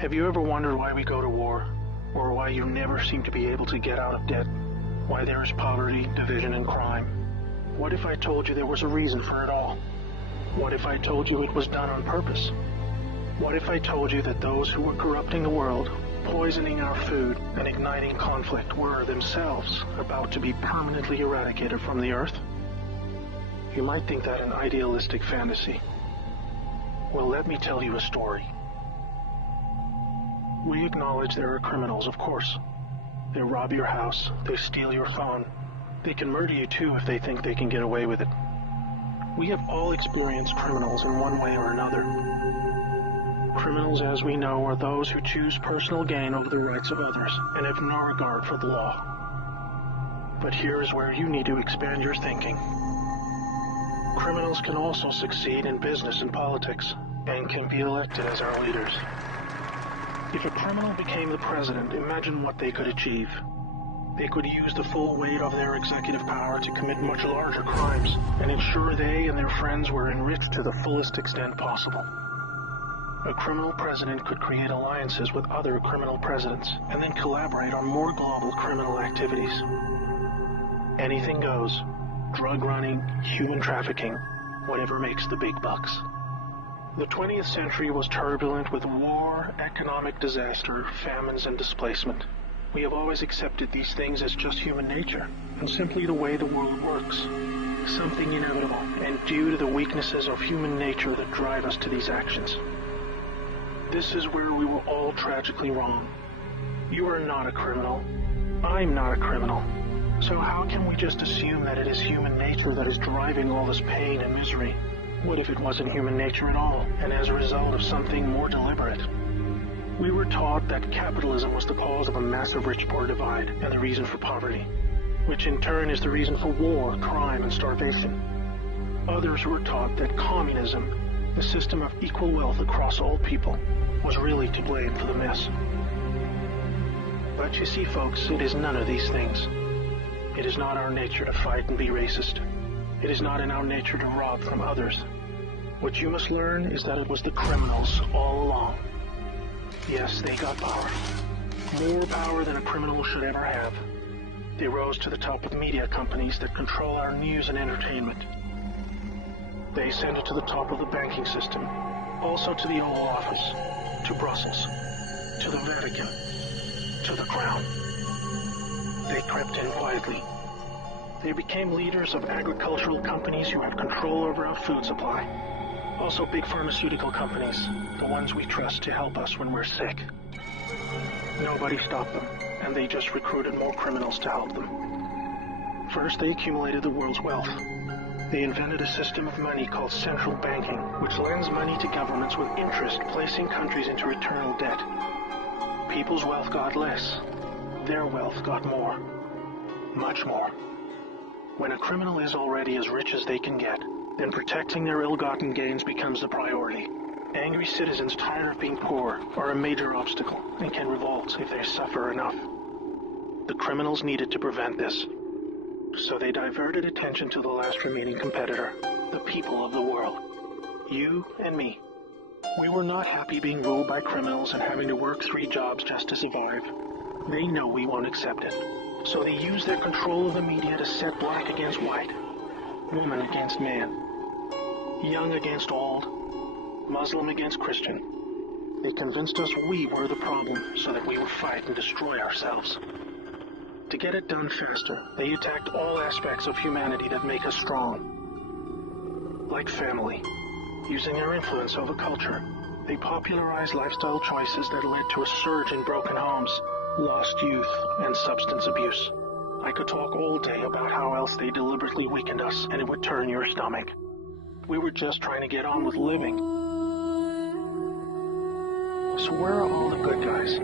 Have you ever wondered why we go to war? Or why you never seem to be able to get out of debt? Why there is poverty, division, and crime? What if I told you there was a reason for it all? What if I told you it was done on purpose? What if I told you that those who were corrupting the world, poisoning our food, and igniting conflict were themselves about to be permanently eradicated from the earth? You might think that an idealistic fantasy. Well, let me tell you a story. We acknowledge there are criminals, of course. They rob your house, they steal your phone. They can murder you too if they think they can get away with it. We have all experienced criminals in one way or another. Criminals, as we know, are those who choose personal gain over the rights of others and have no regard for the law. But here is where you need to expand your thinking. Criminals can also succeed in business and politics, and can be elected as our leaders. If a criminal became the president, imagine what they could achieve. They could use the full weight of their executive power to commit much larger crimes, and ensure they and their friends were enriched to the fullest extent possible. A criminal president could create alliances with other criminal presidents, and then collaborate on more global criminal activities. Anything goes. Drug running, human trafficking, whatever makes the big bucks. The 20th century was turbulent with war, economic disaster, famines, and displacement. We have always accepted these things as just human nature, and simply the way the world works. Something inevitable, and due to the weaknesses of human nature that drive us to these actions. This is where we were all tragically wrong. You are not a criminal. I'm not a criminal. So how can we just assume that it is human nature that is driving all this pain and misery? What if it wasn't human nature at all, and as a result of something more deliberate? We were taught that capitalism was the cause of a massive rich-poor divide and the reason for poverty, which in turn is the reason for war, crime, and starvation. Others were taught that communism, the system of equal wealth across all people, was really to blame for the mess. But you see, folks, it is none of these things. It is not our nature to fight and be racist. It is not in our nature to rob from others. What you must learn is that it was the criminals all along. Yes, they got power. More power than a criminal should ever have. They rose to the top of media companies that control our news and entertainment. They ascended to the top of the banking system, also to the Oval Office, to Brussels, to the Vatican, to the Crown. They crept in quietly. They became leaders of agricultural companies who have control over our food supply. Also big pharmaceutical companies, the ones we trust to help us when we're sick. Nobody stopped them, and they just recruited more criminals to help them. First, they accumulated the world's wealth. They invented a system of money called central banking, which lends money to governments with interest, placing countries into eternal debt. People's wealth got less. Their wealth got more. Much more. When a criminal is already as rich as they can get, then protecting their ill-gotten gains becomes the priority. Angry citizens tired of being poor are a major obstacle and can revolt if they suffer enough. The criminals needed to prevent this. So they diverted attention to the last remaining competitor, the people of the world. You and me. We were not happy being ruled by criminals and having to work 3 jobs just to survive. They know we won't accept it. So they use their control of the media to set black against white, woman against man, young against old, Muslim against Christian. They convinced us we were the problem so that we would fight and destroy ourselves. To get it done faster, they attacked all aspects of humanity that make us strong. Like family. Using their influence over culture, they popularized lifestyle choices that led to a surge in broken homes, lost youth, and substance abuse. I could talk all day about how else they deliberately weakened us, and it would turn your stomach. We were just trying to get on with living. So where are all the good guys?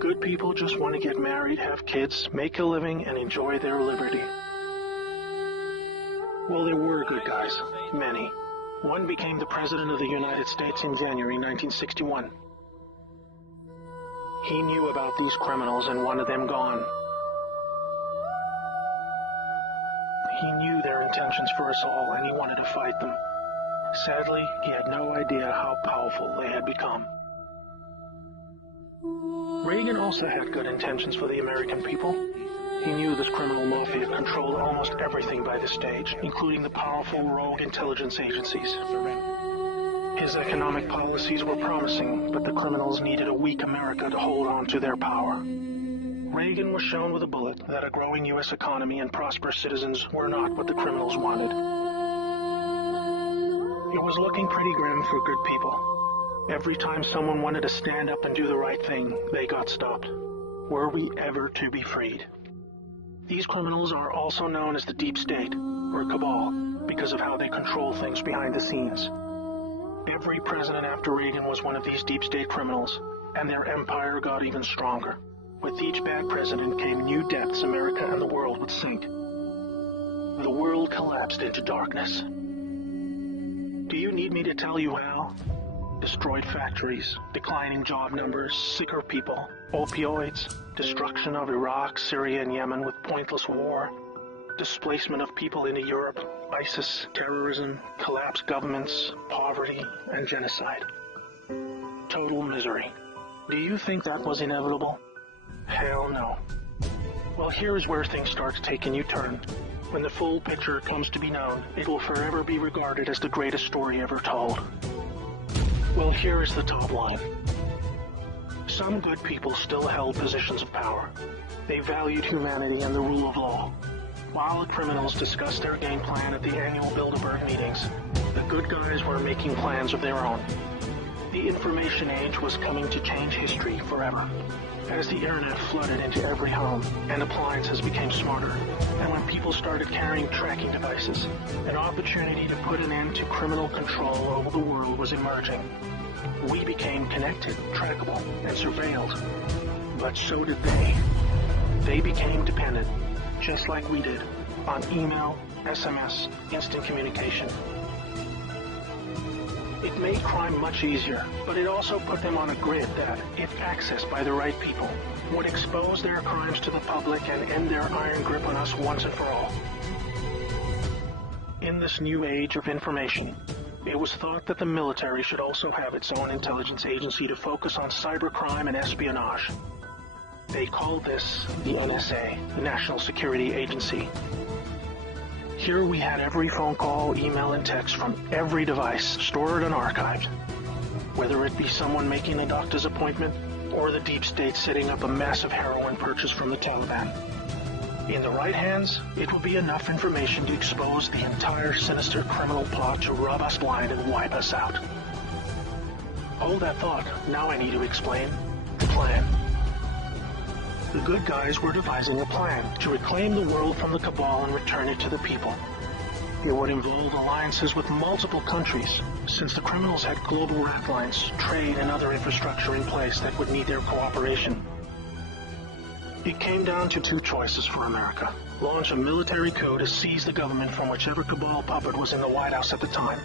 Good people just want to get married, have kids, make a living, and enjoy their liberty. Well, there were good guys. Many. One became the President of the United States in January 1961. He knew about these criminals and wanted them gone. He knew their intentions for us all, and he wanted to fight them. Sadly, he had no idea how powerful they had become. Reagan also had good intentions for the American people. He knew this criminal mafia controlled almost everything by this stage, including the powerful rogue intelligence agencies. His economic policies were promising, but the criminals needed a weak America to hold on to their power. Reagan was shown with a bullet that a growing U.S. economy and prosperous citizens were not what the criminals wanted. It was looking pretty grim for good people. Every time someone wanted to stand up and do the right thing, they got stopped. Were we ever to be freed? These criminals are also known as the Deep State, or Cabal, because of how they control things behind the scenes. Every president after Reagan was one of these Deep State criminals, and their empire got even stronger. With each bad president came new depths America and the world would sink. The world collapsed into darkness. Do you need me to tell you how? Destroyed factories, declining job numbers, sicker people, opioids, destruction of Iraq, Syria, and Yemen with pointless war, displacement of people into Europe, ISIS, terrorism, collapsed governments, poverty, and genocide. Total misery. Do you think that was inevitable? Hell no. Well, here's where things start to take a new turn. When the full picture comes to be known, it will forever be regarded as the greatest story ever told. Well, here is the top line. Some good people still held positions of power. They valued humanity and the rule of law. While the criminals discussed their game plan at the annual Bilderberg meetings, the good guys were making plans of their own. The information age was coming to change history forever. As the internet flooded into every home and appliances became smarter, and when people started carrying tracking devices, an opportunity to put an end to criminal control over the world was emerging. We became connected, trackable, and surveilled. But so did they. They became dependent, just like we did, on email, SMS, instant communication. It made crime much easier, but it also put them on a grid that, if accessed by the right people, would expose their crimes to the public and end their iron grip on us once and for all. In this new age of information, it was thought that the military should also have its own intelligence agency to focus on cybercrime and espionage. They called this the NSA, the National Security Agency. Here we had every phone call, email, and text from every device stored and archived. Whether it be someone making a doctor's appointment or the deep state setting up a massive heroin purchase from the Taliban. In the right hands, it would be enough information to expose the entire sinister criminal plot to rub us blind and wipe us out. Hold that thought. Now I need to explain the plan. The good guys were devising a plan to reclaim the world from the cabal and return it to the people. It would involve alliances with multiple countries, since the criminals had global rat lines, trade, and other infrastructure in place that would need their cooperation. It came down to two choices for America. Launch a military coup to seize the government from whichever cabal puppet was in the White House at the time.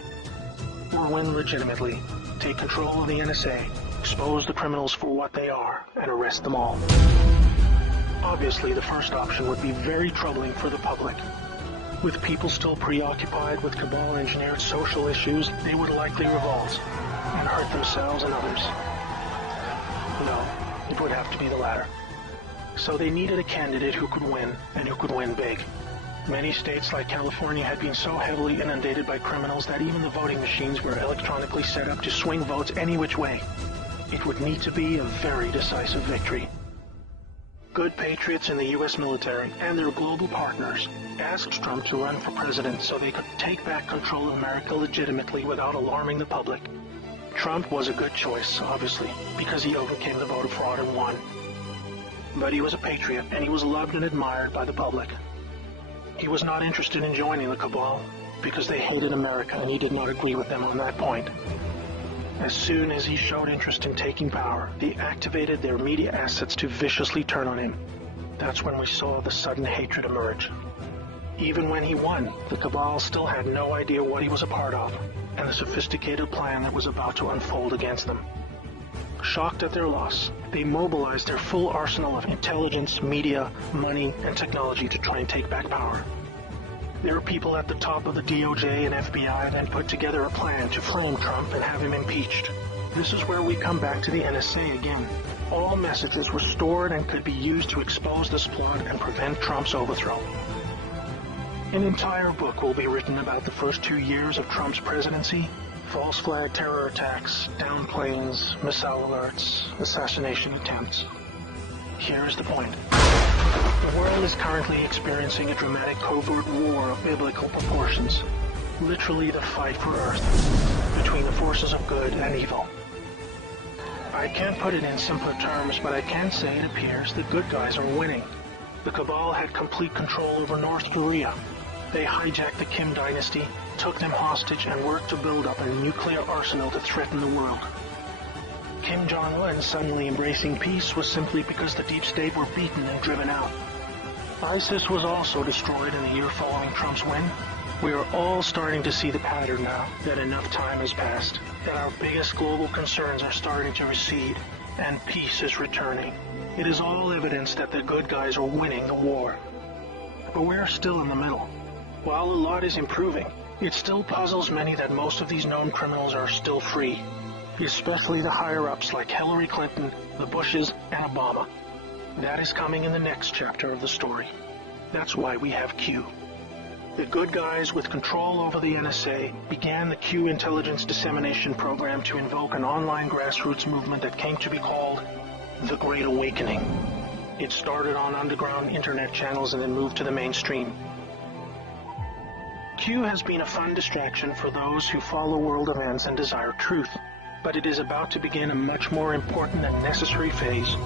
Or win legitimately, take control of the NSA, expose the criminals for what they are, and arrest them all. Obviously, the first option would be very troubling for the public. With people still preoccupied with cabal-engineered social issues, they would likely revolt and hurt themselves and others. No, it would have to be the latter. So they needed a candidate who could win, and who could win big. Many states like California had been so heavily inundated by criminals that even the voting machines were electronically set up to swing votes any which way. It would need to be a very decisive victory. Good patriots in the U.S. military and their global partners asked Trump to run for president so they could take back control of America legitimately without alarming the public. Trump was a good choice, obviously, because he overcame the voter fraud and won. But he was a patriot, and he was loved and admired by the public. He was not interested in joining the cabal because they hated America, and he did not agree with them on that point. As soon as he showed interest in taking power, they activated their media assets to viciously turn on him. That's when we saw the sudden hatred emerge. Even when he won, the cabal still had no idea what he was a part of, and the sophisticated plan that was about to unfold against them. Shocked at their loss, they mobilized their full arsenal of intelligence, media, money, and technology to try and take back power. Their people at the top of the DOJ and FBI then put together a plan to frame Trump and have him impeached. This is where we come back to the NSA again. All messages were stored and could be used to expose this plot and prevent Trump's overthrow. An entire book will be written about the first 2 years of Trump's presidency. False flag terror attacks, down planes, missile alerts, assassination attempts. Here is the point. The world is currently experiencing a dramatic covert war of biblical proportions. Literally the fight for Earth, between the forces of good and evil. I can't put it in simpler terms, but I can say it appears the good guys are winning. The cabal had complete control over North Korea. They hijacked the Kim dynasty, took them hostage, and worked to build up a nuclear arsenal to threaten the world. Kim Jong-un suddenly embracing peace was simply because the deep state were beaten and driven out. ISIS was also destroyed in the year following Trump's win. We are all starting to see the pattern now, that enough time has passed, that our biggest global concerns are starting to recede, and peace is returning. It is all evidence that the good guys are winning the war. But we are still in the middle. While a lot is improving, it still puzzles many that most of these known criminals are still free, especially the higher-ups like Hillary Clinton, the Bushes, and Obama. That is coming in the next chapter of the story. That's why we have Q. The good guys with control over the NSA began the Q intelligence dissemination program to invoke an online grassroots movement that came to be called the Great Awakening. It started on underground internet channels and then moved to the mainstream. Q has been a fun distraction for those who follow world events and desire truth, but it is about to begin a much more important and necessary phase,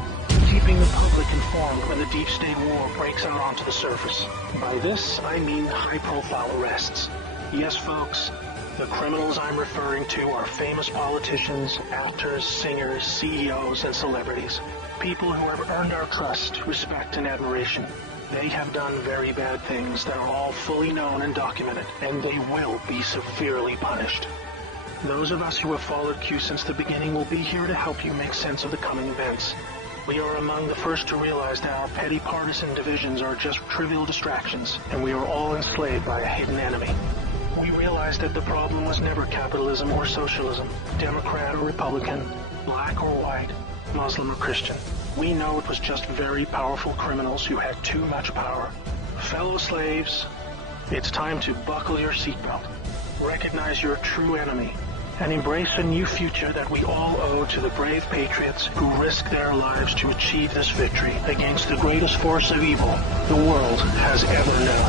keeping the public informed when the deep state war breaks out onto the surface. By this, I mean high-profile arrests. Yes, folks, the criminals I'm referring to are famous politicians, actors, singers, CEOs, and celebrities. People who have earned our trust, respect, and admiration. They have done very bad things that are all fully known and documented, and they will be severely punished. Those of us who have followed Q since the beginning will be here to help you make sense of the coming events. We are among the first to realize that our petty partisan divisions are just trivial distractions, and we are all enslaved by a hidden enemy. We realize that the problem was never capitalism or socialism, Democrat or Republican, black or white, Muslim or Christian. We know it was just very powerful criminals who had too much power. Fellow slaves, it's time to buckle your seatbelt, recognize your true enemy, and embrace a new future that we all owe to the brave patriots who risked their lives to achieve this victory against the greatest force of evil the world has ever known.